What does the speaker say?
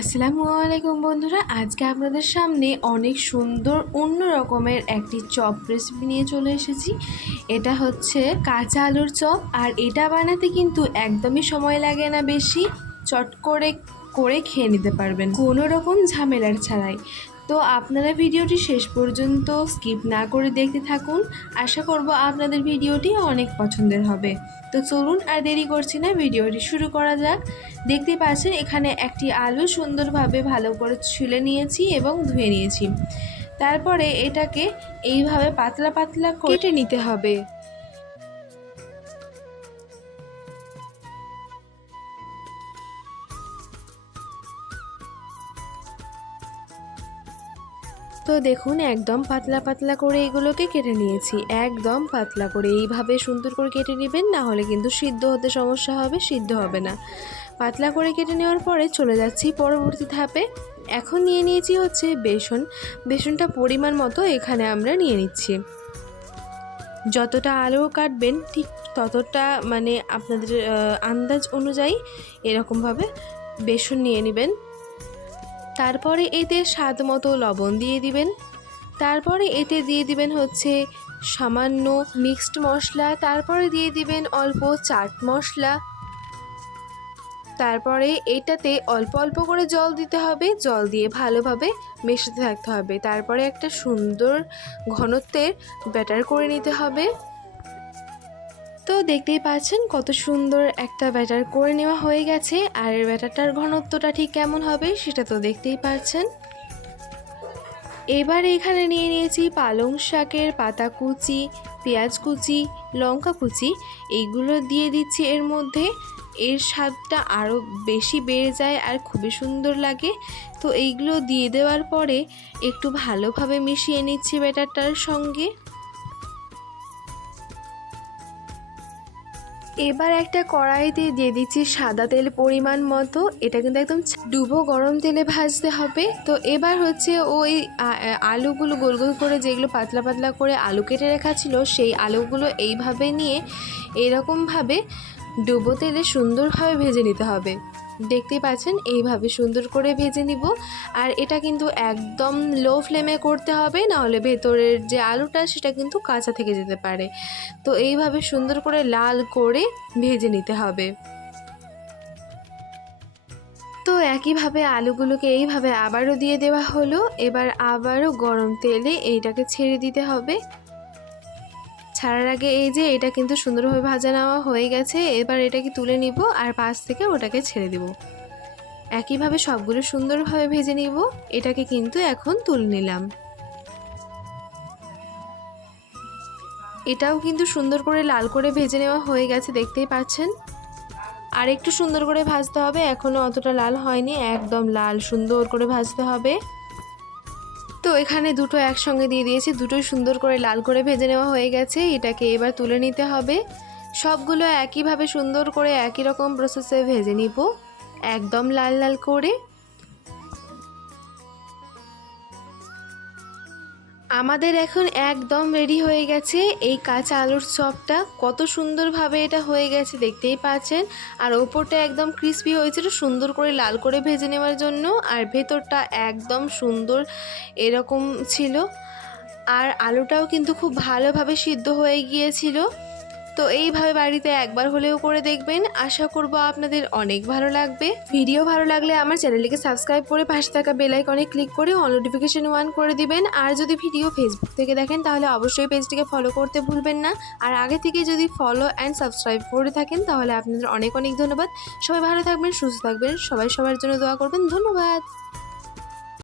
আসসালামু আলাইকুম বন্ধুরা, আজকে আপনাদের সামনে অনেক সুন্দর অন্য রকমের একটি চপ রেসিপি নিয়ে চলে এসেছি। এটা হচ্ছে কাঁচা আলুর চপ, আর এটা বানাতে কিন্তু একদমই সময় লাগে না বেশি, চট করে করে খেয়ে নিতে পারবেন কোনো রকম ঝামেলার ছাড়াই। তো আপনারা ভিডিওটি শেষ পর্যন্ত স্কিপ না করে দেখতে থাকুন, আশা করব আপনাদের ভিডিওটি অনেক পছন্দের হবে। তো চলুন আর দেরি করছি না, ভিডিওটি শুরু করা যাক। দেখতে পাচ্ছেন এখানে একটি আলু সুন্দরভাবে ভালো করে ছুলে নিয়েছি এবং ধুয়ে নিয়েছি। তারপরে এটাকে এইভাবে পাতলা পাতলা কেটে নিতে হবে। তো দেখুন একদম পাতলা পাতলা করে এগুলোকে কেটে নিয়েছি, একদম পাতলা করে এইভাবে সুন্দর করে কেটে নেবেন, না হলে কিন্তু সিদ্ধ হতে সমস্যা হবে, সিদ্ধ হবে না। পাতলা করে কেটে নেওয়ার পরে চলে যাচ্ছি পরবর্তী ধাপে। এখন নিয়ে নিয়েছি হচ্ছে বেসনটা পরিমাণ মতো এখানে আমরা নিয়ে নিচ্ছি। যতটা আলু কাটবেন ঠিক ততটা মানে আপনাদের আন্দাজ অনুযায়ী এরকমভাবে বেসন নিয়ে নেবেন। তারপরে এতে স্বাদ মতো লবণ দিয়ে দিবেন। তারপরে এতে দিয়ে দিবেন হচ্ছে সামান্য মিক্সড মশলা, তারপরে দিয়ে দিবেন অল্প চাট মশলা। তারপরে এটাতে অল্প অল্প করে জল দিতে হবে, জল দিয়ে ভালোভাবে মেশাতে থাকতে হবে। তারপরে একটা সুন্দর ঘনত্বের ব্যাটার করে নিতে হবে। তো দেখতেই পাচ্ছেন কত সুন্দর একটা ব্যাটার করে নেওয়া হয়ে গেছে, আর ব্যাটারটার ঘনত্বটা ঠিক কেমন হবে সেটা তো দেখতেই পাচ্ছেন। এবার এখানে নিয়ে নিয়েছি পালং শাকের পাতা কুচি, পেঁয়াজ কুচি, লঙ্কা কুচি, এইগুলো দিয়ে দিচ্ছি এর মধ্যে। এর স্বাদটা আরও বেশি বেড়ে যায় আর খুবই সুন্দর লাগে। তো এইগুলো দিয়ে দেওয়ার পরে একটু ভালোভাবে মিশিয়ে নিচ্ছি ব্যাটারটার সঙ্গে। এবার একটা কড়াইতে দিয়ে দিচ্ছি সাদা তেল পরিমাণ মতো, এটা কিন্তু একদম ডুবো গরম তেলে ভাজতে হবে। তো এবার হচ্ছে ওই আলুগুলো গোল গোল করে যেগুলো পাতলা পাতলা করে আলু কেটে রাখা ছিল, সেই আলুগুলো এইভাবে নিয়ে এরকমভাবে ডুবো তেলে সুন্দরভাবে ভেজে নিতে হবে। দেখতেই পাচ্ছেন এইভাবে সুন্দর করে ভেজে নিব। আর এটা কিন্তু একদম লো ফ্লেমে করতে হবে, নাহলে ভেতরের যে আলুটা সেটা কিন্তু কাঁচা থেকে যেতে পারে। তো এইভাবে সুন্দর করে লাল করে ভেজে নিতে হবে। তো একইভাবে আলুগুলোকে এইভাবে আবারও দিয়ে দেওয়া হলো। এবার আবারও গরম তেলে এইটাকে ছেড়ে দিতে হবে। ছাড়ার আগে এই যে এটা কিন্তু সুন্দরভাবে ভাজা নেওয়া হয়ে গেছে, এবার এটাকে তুলে নিব আর পাশ থেকে ওটাকে ছেড়ে দেব। একইভাবে সবগুলো সুন্দরভাবে ভেজে নিব। এটাকে কিন্তু এখন তুলে নিলাম। এটাও কিন্তু সুন্দর করে লাল করে ভেজে নেওয়া হয়ে গেছে, দেখতেই পাচ্ছেন। আর একটু সুন্দর করে ভাজতে হবে, এখনও অতটা লাল হয়নি, একদম লাল সুন্দর করে ভাজতে হবে। তো এখানে দুটো একসঙ্গে দিয়ে দিয়েছি, দুটোই সুন্দর করে লাল করে ভেজে নেওয়া হয়ে গেছে। এটাকে এবার তুলে নিতে হবে। সবগুলো একইভাবে সুন্দর করে একই রকম প্রসেসে ভেজে নিব, একদম লাল লাল করে। আমাদের এখন একদম রেডি হয়ে গেছে এই কাঁচা আলুর চপটা। কত সুন্দরভাবে এটা হয়ে গেছে দেখতেই পাচ্ছেন। আর ওপরটা একদম ক্রিস্পি হয়েছিল সুন্দর করে লাল করে ভেজে নেওয়ার জন্য, আর ভেতরটা একদম সুন্দর এরকম ছিল। আর আলুটাও কিন্তু খুব ভালোভাবে সিদ্ধ হয়ে গিয়েছিল। তো এইভাবে বাড়িতে একবার হলেও করে দেখবেন, আশা করব আপনাদের অনেক ভালো লাগবে। ভিডিও ভালো লাগলে আমার চ্যানেলটিকে সাবস্ক্রাইব করে পাশে থাকা বেল আইকনে ক্লিক করে অল নোটিফিকেশন অন করে দিবেন। আর যদি ভিডিও ফেসবুক থেকে দেখেন তাহলে অবশ্যই পেজটিকে ফলো করতে ভুলবেন না। আর আগে থেকে যদি ফলো অ্যান্ড সাবস্ক্রাইব করে থাকেন তাহলে আপনাদের অনেক অনেক ধন্যবাদ। সবাই ভালো থাকবেন, সুস্থ থাকবেন, সবাই সবার জন্য দোয়া করবেন। ধন্যবাদ।